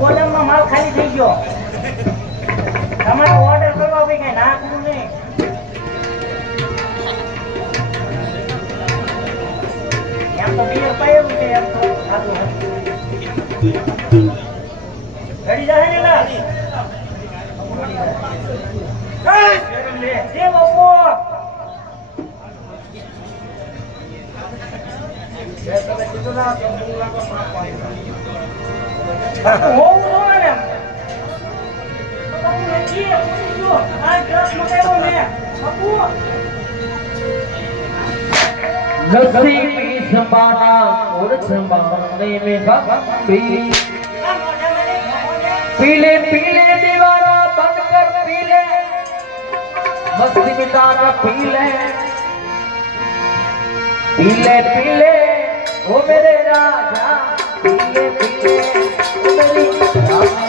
ગોદામમાં માલ ખાલી થઈ ગયો. તમારે ઓર્ડર કરવા ભાઈ કઈ નાખવું નહીં. એમ તો બીજું પાયું છે. એમ તો સાચું ઘડી જાય ને ના नसीब संभाला और संभालने में पीले पीले दीवाना बंद कर पीले मस्ती मिटा कर पीले पीले पीले ओ मेरे राजा पीले पीले ओ मेरी रानी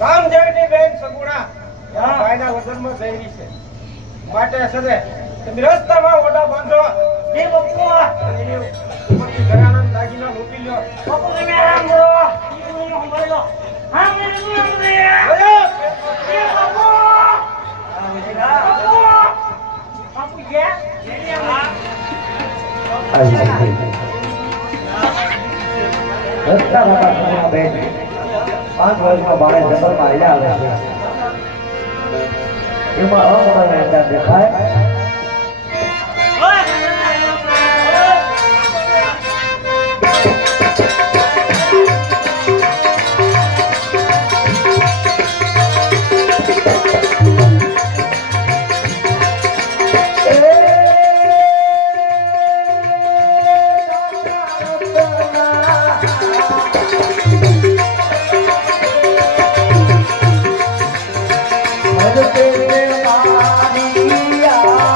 રામજયની બેન સગુણા ભાઈના લગ્નમાં જઈ રહી છે માટે સદે તમે રસ્તામાં ઓડા બાંધો એ બપ્પા એની ઉપરથી ઘરાના દાગીના લૂંટી લ્યો બપ્પા તમે આરામ કરો ઈ સંભાળી લો હા મને આમ દે એ બપ્પા બાપુ ગયા જેની આ રસ્તા બાબા બેન 5 વર્ષમાં બાળે જબરમાં રહ્યા આવે છે એમાં અમોને અંદર દેખાય Maria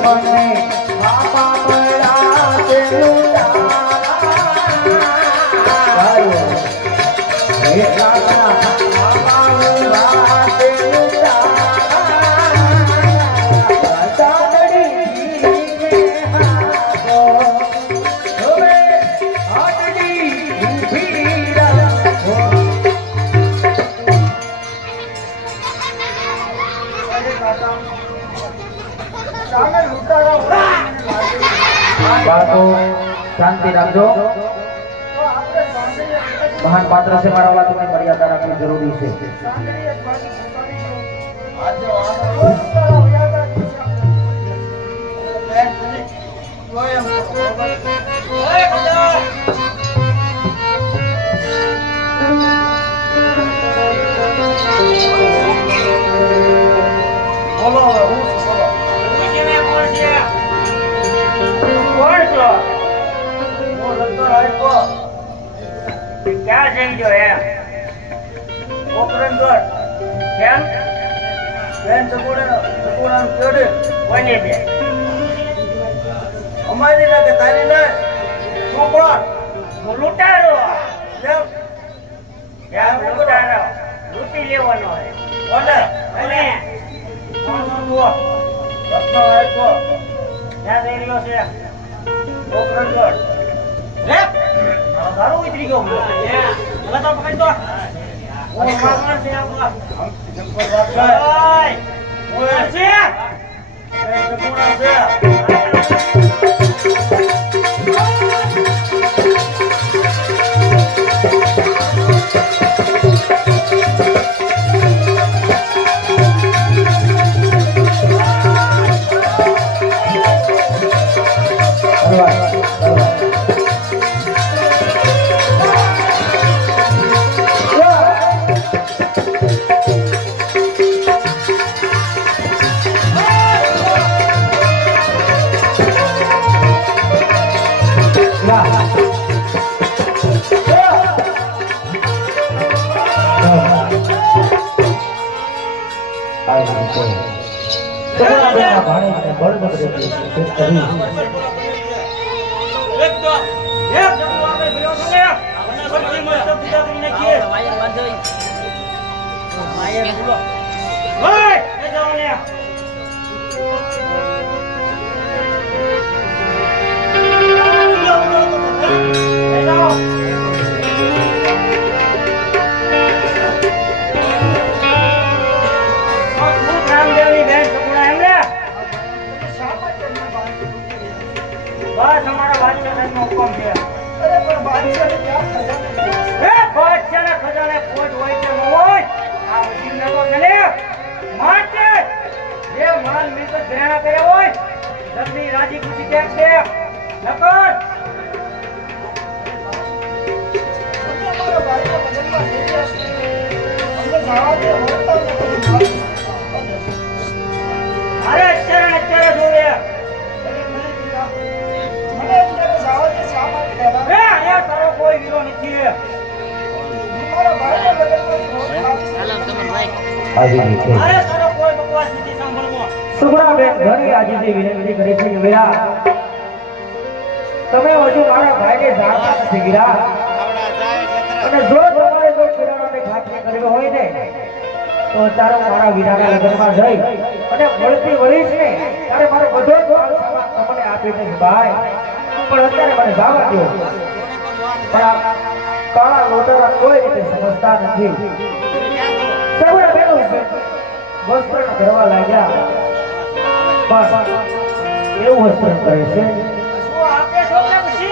મને બાપા મળ્યા તેનું તારા હે કાકા બાપા મળ્યા તેનું તારા ચાંદડી હાથો હવે હાથડી ઊભી રાખો बातो शांति रखो महान पात्र से मारा वाला तुम्हें मर्यादा रखनी जरूरी है क्या जई जो है પોખરણગઢ કેમ બેન સગુણા કેડે કોને દે અમારી ના કે તારી ના છોકરા હું લૂંટારો કેમ કેમ લૂંટારો લૂંટી લેવાનો હે કોને અને કોણ જુઓ રત્ન આપ્યો ક્યાં જઈ રહ્યો છે પોખરણગઢ રે મારો દારૂ ઉતરી ગયો મને તો પકડ તો હું માગણ છે આવા જંપર રાખે ઓય ઓય છે એ સગુણા છે એક તો એક જણો આપણે ભર્યો છે ને અને સબ્જી મસ્ત પૂજા કરી નાખીએ વાયર બાંધોઈ વાયર બોલો ઓય એ જાઓ ને એ જાઓ રામદેવની બેન સગુણા એમ ને બસ અમારા બાદશાહનો હુકમ છે અરે પણ બાદશાહ ક્યાં ખજાને એ બાદશાહના ખજાને ખોટ હોય કે ન હોય આ વજીરને તો છે ને માટે જે માલ મિલકત ગ્રહણ કરે હોય જલ્દી રાજી ખુશી કેમ છે નકર અમારા બાદશાહ બદલવા જઈ રહ્યા છે અમને જવા દે હોતા નથી અરે અત્યારે જોવે મને એમ લાગે જવા દે શા માટે કહેવા એ અહીંયા તારો કોઈ વીરો નથી મારા ભાઈને બદલવા આવી રીતે અરે તારો કોઈ બકવાસ નથી સાંભળવો સુગુણા બેન ઘણી આજીજી વિનંતી કરી છે કે વીરા તમે હજુ મારા ભાઈને જાણતા નથી વીરા અને જો તમારે કોઈ કિરાણાને ખાતરી કરવી હોય ને તો તારો મારા વીરાના લગ્નમાં જઈ અને મળતી વળીશ ને ત્યારે મારો બધો જ માલ સામાન તમને આપી દઈશ ભાઈ પણ અત્યારે મને જવા દો પણ આ કાળા લોટાના કોઈ રીતે સમજતા નથી સગુણા બેનો વસ્ત્ર કરવા લાગ્યા બસ એવું વસ્ત્ર કરે છે શું આપે છો ને પછી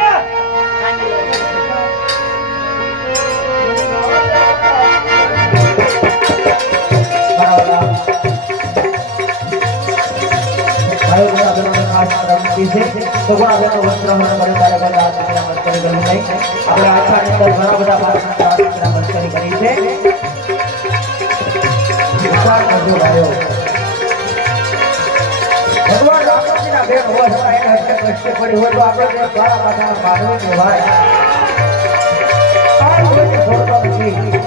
ભગવાન રામજીના બેન હોય છતાં એને હત્યા કષ્ટ પડી હોય તો આપણે દ્વારા માથામાં બાંધવી કહેવાય કાંઈ હોય તે છોડતો નથી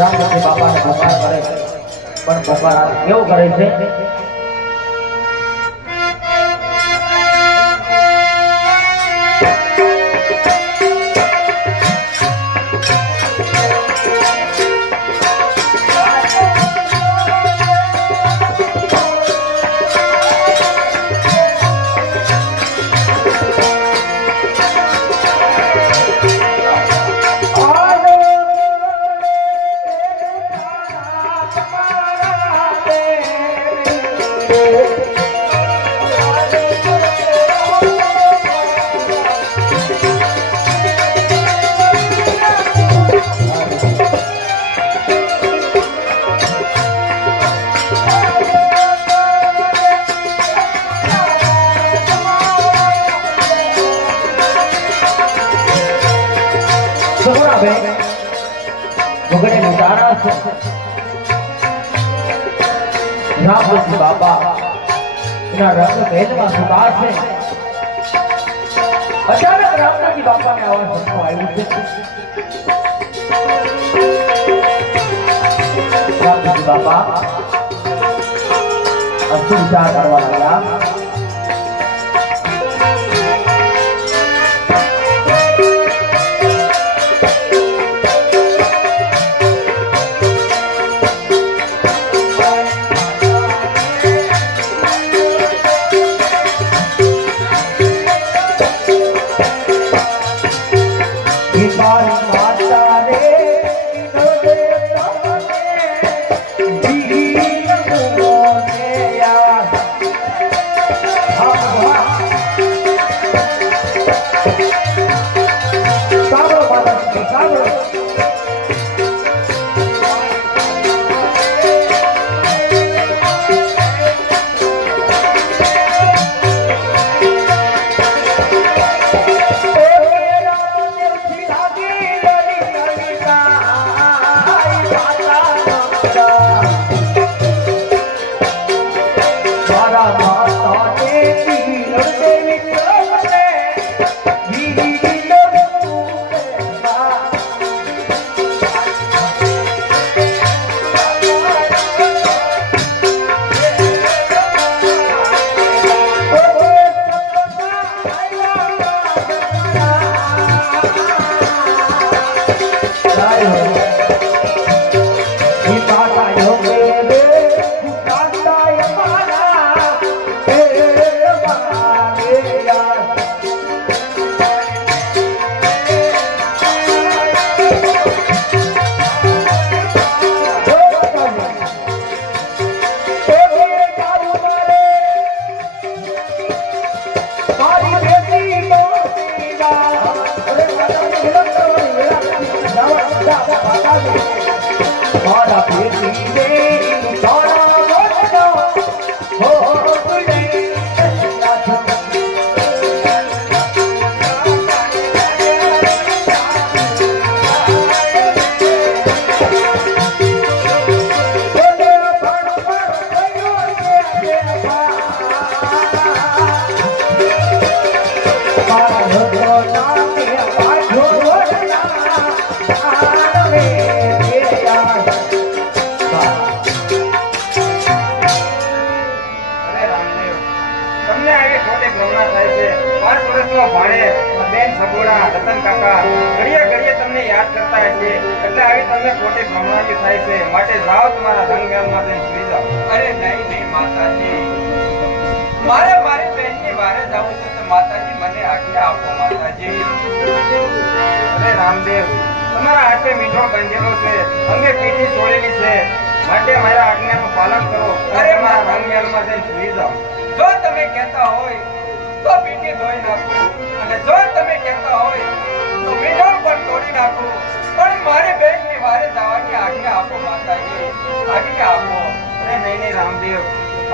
રામજી બાપાને પુકાર કરે પણ પુકાર કેવું કરે છે રામજી બાપા એના રંગ ભેદમાં સુધાર છે અચાનક રામજી બાપાને આવા સપનું આવ્યું છે રામજી બાપા અસુ વિચાર કરવા લાગ્યા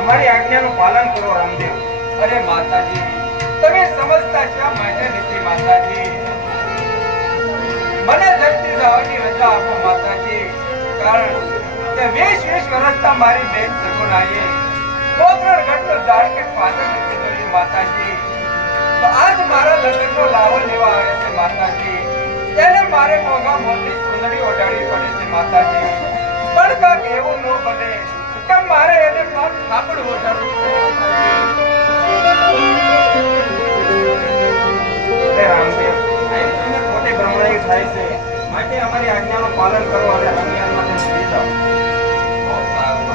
અમારી આજ્ઞાનું પાલન કરો રામદેવ. અરે માતાજી, તમે સમજતા શા માટે નથી માતાજી? મને ધરતી જવાની રજા આપો માતાજી. કારણ કે 20 વર્ષથી મારી બેન સગુણાએ પોતરણ ઘટનો ઝાડ કે પાદર નથી જોયું માતાજી. તો આજ મારા લગ્નનો લાવો લેવા આવે છે માતાજી. તેને મારે મોંઘા મોતી સુંદરી ઓઢાડવી પડે છે માતાજી. કાક એવું ન બને કે મારે એને પાપ થાપડું ઓઢાડવું અરે રામદેવ તમે ખોટી ભ્રમણાઈ થાય છે માટે અમારી આજ્ઞાનું પાલન કરો અને હરિયાણ માટે સુઈ જાઓ બહુ સારું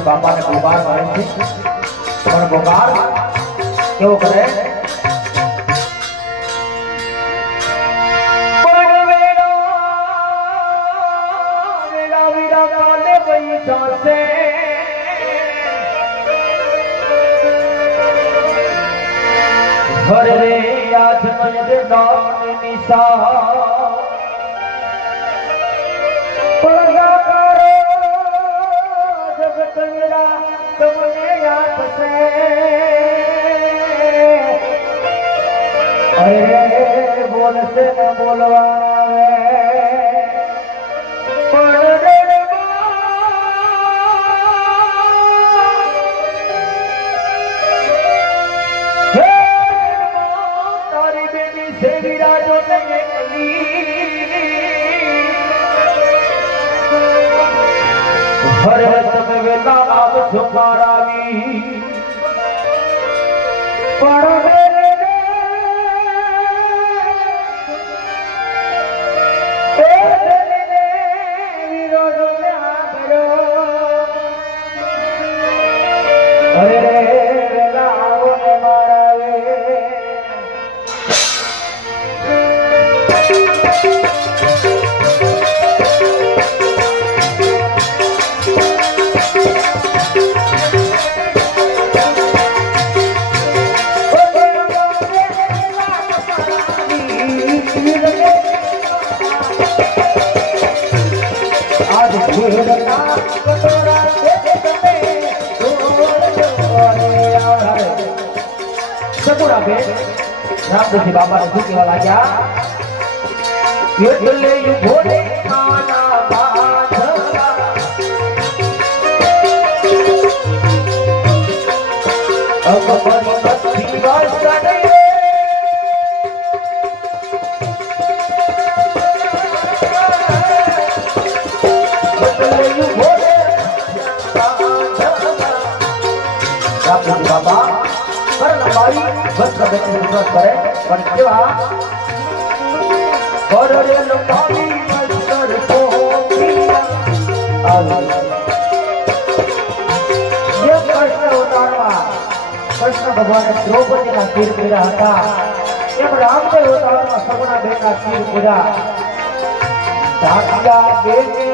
બાપા ને ગોબાર મળે છે પણ ગોબાર કેવો કરે ઘરે રે આજ મને નામ નિશા તમને યાદ છે અરે બોલશે ને બોલવા તારી બેટી છે વિરાજો હરે તમે વેલા આવશો મારાવી અરે વેલા આવો ને મારાવે રામદેવજી બાબા ને શું કહેવા લાગ્યા એટલે ભોલે માના બાધવા ભગવાન ભક્તિ વાસને બાબા પર લંબાવી વસ્ત્ર બેઠી કરે પણ કેવા કરે લંબાવી વસ્ત્ર કૃષ્ણ ભગવાને દ્રૌપદીના શિર પીડા હતા એમ રામદેવ અવતારમાં સગુણા બેનના શિર પીડા ઢાંકિયા બેને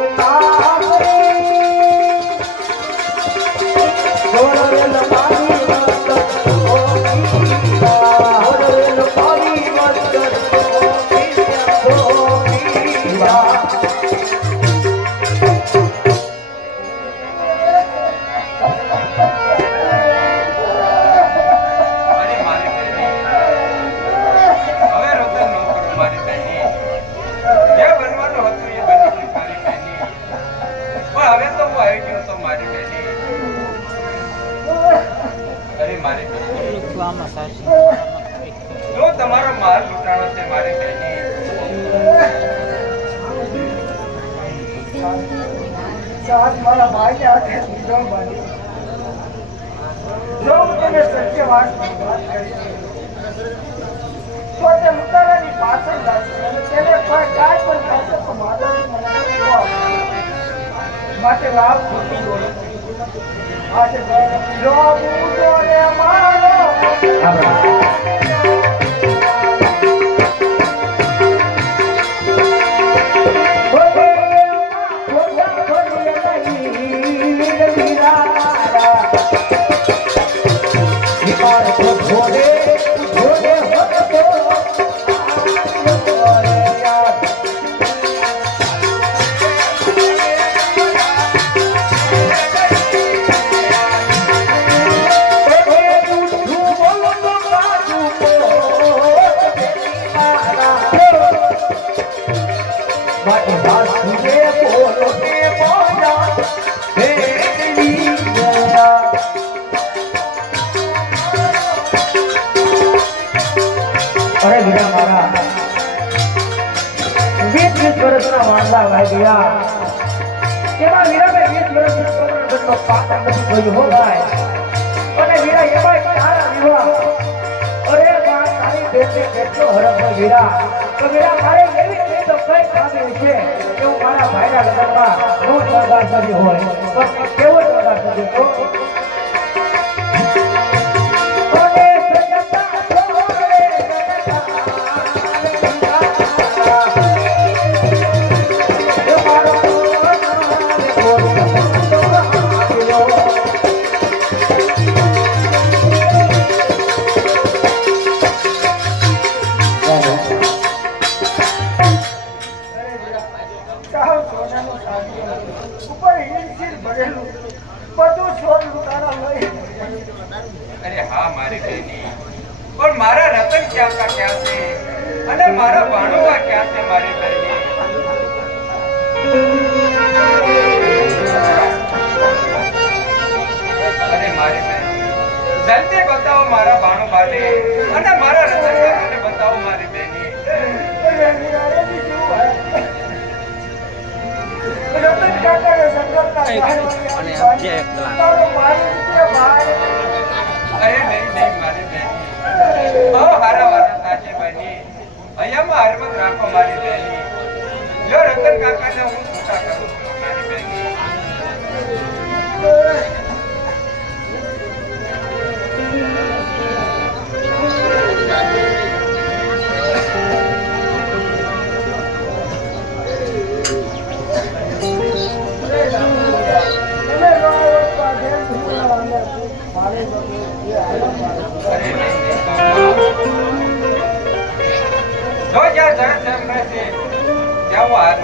જો તમારો માલ લૂંટાણો છે મારી બહેની સાથ મારા ભાઈને હાથે લીધો બાંધી જો હું તને સત્ય વાત કરી તો તે મુતારાની પાછળ જશે અને તેને કોઈ કાંઈ પણ થશે તો માતાજી મને માટે લાભ ખોટી બોલો આજે જો બુજો મારો અરે વિના મારા 20 વર્ષના વાંદા વાઈ ગયા એમાં વીરાભાઈ 20 વર્ષના છોકરાનો પાછળ નથી જોયું હો ભાઈ અને વીરા એમાં તારા વિવાહ અરે બા તારી બેટે કેટલો હરખ હોય વીરા તો વીરા મારે એવી કઈ તો કઈ ખામી છે કે હું મારા ભાઈના લગ્નમાં નો સરદાર કરી હોય પણ કેવો સરદાર કરી તો અરે હા મારી બહેની પણ મારા રતન ક્યાં કા ક્યાં છે અને મારા ભાણુઆ ક્યાં છે મારી બહેની અરે મારી બહેની જલ્દી બતાવો મારા ભાણુભાને અને મારા રતન કાકાને બતાવો મારી બહેની રતન કાકાને સંગતના અરે નહીં નહીં મારી બહેની બહુ હારા વાળા સાચે બહેની અહીંયામાં હરમત રાખો મારી બહેની જો રતન કાકાને હું છૂટા કરું છું મારી બહેની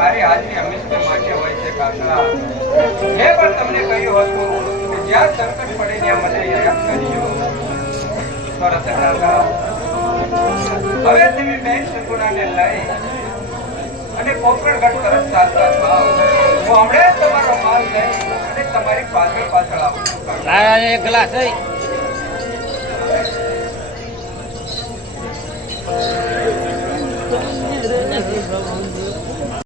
મારી હાજરી હંમેશા માટે હોય છે કાકા મેં પણ તમને કહ્યું હતું કે જ્યાં સંકટ પડે ત્યાં મને યાદ કરજો તો રતન કાકા હવે તમે બેન સગુણાને લઈ અને પોકરણગઢ તરફ ચાલતા થાવ હું હમણાં જ તમારો માલ લઈ અને તમારી પાછળ આવું છું કાકા એક ગ્લાસ